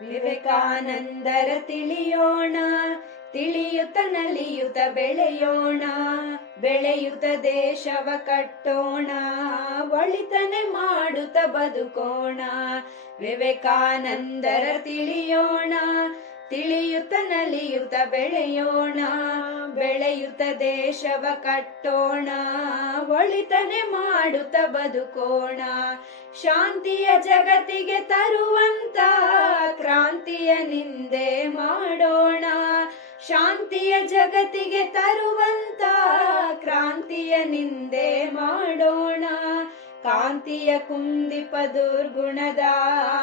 ವಿವೇಕಾನಂದರ ತಿಳಿಯೋಣ, ತಿಳಿಯುತ್ತ ನಲಿಯುತ್ತ ಬೆಳೆಯೋಣ, ಬೆಳೆಯುತ್ತ ದೇಶವ ಕಟ್ಟೋಣ, ಒಳಿತನೆ ಮಾಡುತ್ತ ಬದುಕೋಣ. ವಿವೇಕಾನಂದರ ತಿಳಿಯೋಣ, ತಿಳಿಯುತ್ತ ನಲಿಯುತ್ತ ಬೆಳೆಯೋಣ, ಬೆಳೆಯುತ್ತ ದೇಶವ ಕಟ್ಟೋಣ, ಒಳಿತನೆ ಮಾಡುತ್ತ ಬದುಕೋಣ. ಶಾಂತಿಯ ಜಗತ್ತಿಗೆ ತರುವಂತ ಕ್ರಾಂತಿಯ ನಿಂದೆ ಮಾಡೋಣ, ಶಾಂತಿಯ ಜಗತ್ತಿಗೆ ತರುವಂತ ಕ್ರಾಂತಿಯ ನಿಂದೆ ಮಾಡೋಣ. ಕಾಂತಿಯ ಕುಂದಿಪ ದುರ್ಗುಣದ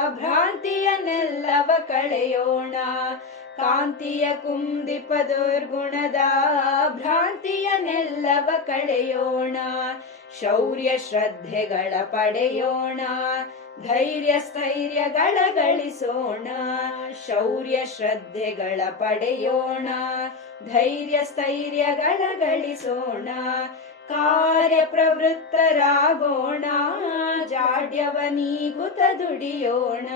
ಭ್ರಾಂತಿಯನ್ನೆಲ್ಲವ ಕಳೆಯೋಣ, ಕಾಂತಿಯ ಕುಂದಿಪ ದುರ್ಗುಣದ ಭ್ರಾಂತಿಯನ್ನೆಲ್ಲವ ಕಳೆಯೋಣ. ಶೌರ್ಯ ಶ್ರದ್ಧೆಗಳ ಪಡೆಯೋಣ, ಧೈರ್ಯ ಸ್ಥೈರ್ಯಗಳ ಗಳಿಸೋಣ, ಶೌರ್ಯ ಶ್ರದ್ಧೆಗಳ ಪಡೆಯೋಣ, ಧೈರ್ಯ ಸ್ಥೈರ್ಯಗಳ ಗಳಿಸೋಣ. ಕಾರ್ಯ ಪ್ರವೃತ್ತರಾಗೋಣ, ಜಾಡ್ಯವ ನೀಗುತ್ತ ದುಡಿಯೋಣ,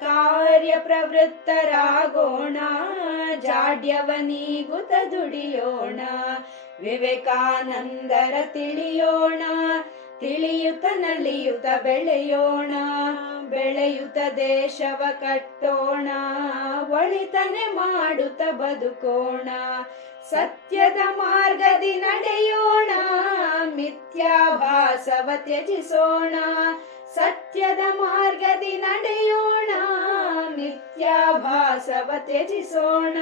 ಕಾರ್ಯ ಪ್ರವೃತ್ತರಾಗೋಣ, ಜಾಡ್ಯವ ನೀಗುತ್ತ ದುಡಿಯೋಣ. ವಿವೇಕಾನಂದರ ತಿಳಿಯೋಣ, ತಿಳಿಯುತ್ತ ನಲಿಯುತ್ತ ಬೆಳೆಯೋಣ, ಬೆಳೆಯುತ್ತ ದೇಶವ ಕಟ್ಟೋಣ, ಒಳಿತನೆ ಮಾಡುತ್ತ ಬದುಕೋಣ. ಸತ್ಯದ ಮಾರ್ಗದಿ ನಡೆಯೋಣ, ಮಿಥ್ಯಾಭಾಸವ ತ್ಯಜಿಸೋಣ, ಸತ್ಯದ ಮಾರ್ಗದಿ ನಡೆಯೋಣ, ಮಿಥ್ಯಾಭಾಸವ ತ್ಯಜಿಸೋಣ.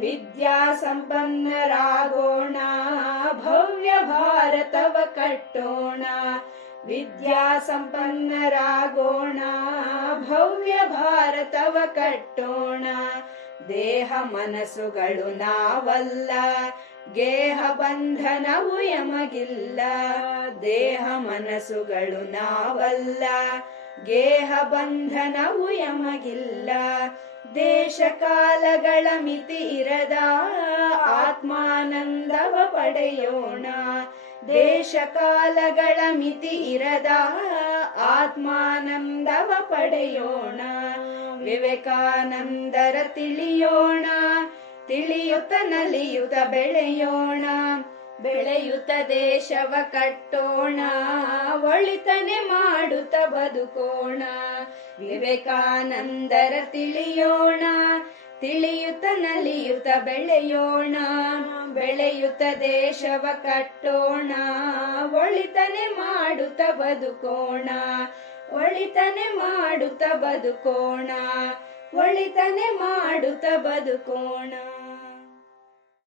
ವಿದ್ಯಾ ಸಂಪನ್ನರಾಗೋಣ, ಭವ್ಯ ಭಾರತವ ಕಟ್ಟೋಣ, ವಿದ್ಯಾ ಸಂಪನ್ನರಾಗೋಣ, ಭವ್ಯ ಭಾರತವ ಕಟ್ಟೋಣ. ದೇಹ ಮನಸ್ಸುಗಳು ನಾವಲ್ಲ, ಗೇಹ ಬಂಧನವು ಯಮಗಿಲ್ಲ, ದೇಹ ಮನಸ್ಸುಗಳು ನಾವಲ್ಲ, ಗೇಹ ಬಂಧನವು ಯಮಗಿಲ್ಲ. ದೇಶ ಕಾಲಗಳ ಮಿತಿ ಇರದ ಆತ್ಮಾನಂದವ ಪಡೆಯೋಣ, ದೇಶ ಕಾಲಗಳ ಮಿತಿ ಇರದ ಆತ್ಮಾನಂದವ ಪಡೆಯೋಣ. ವಿವೇಕಾನಂದರ ತಿಳಿಯೋಣ, ತಿಳಿಯುತ್ತ ನಲಿಯುತ್ತ ಬೆಳೆಯೋಣ, ಬೆಳೆಯುತ್ತ ದೇಶವ ಕಟ್ಟೋಣ, ಒಳಿತನೆ ಮಾಡುತ್ತ ಬದುಕೋಣ. ವಿವೇಕಾನಂದರ ತಿಳಿಯೋಣ, ತಿಳಿಯುತ್ತ ನಲಿಯುತ್ತ ಬೆಳೆಯೋಣ, ಬೆಳೆಯುತ್ತ ದೇಶವ ಕಟ್ಟೋಣ, ಒಳಿತನೆ ಮಾಡುತ್ತ ಬದುಕೋಣ, ಒಳಿತನೆ ಮಾಡುತ್ತ ಬದುಕೋಣ, ಒಳಿತನೆ ಮಾಡುತ್ತ ಬದುಕೋಣ.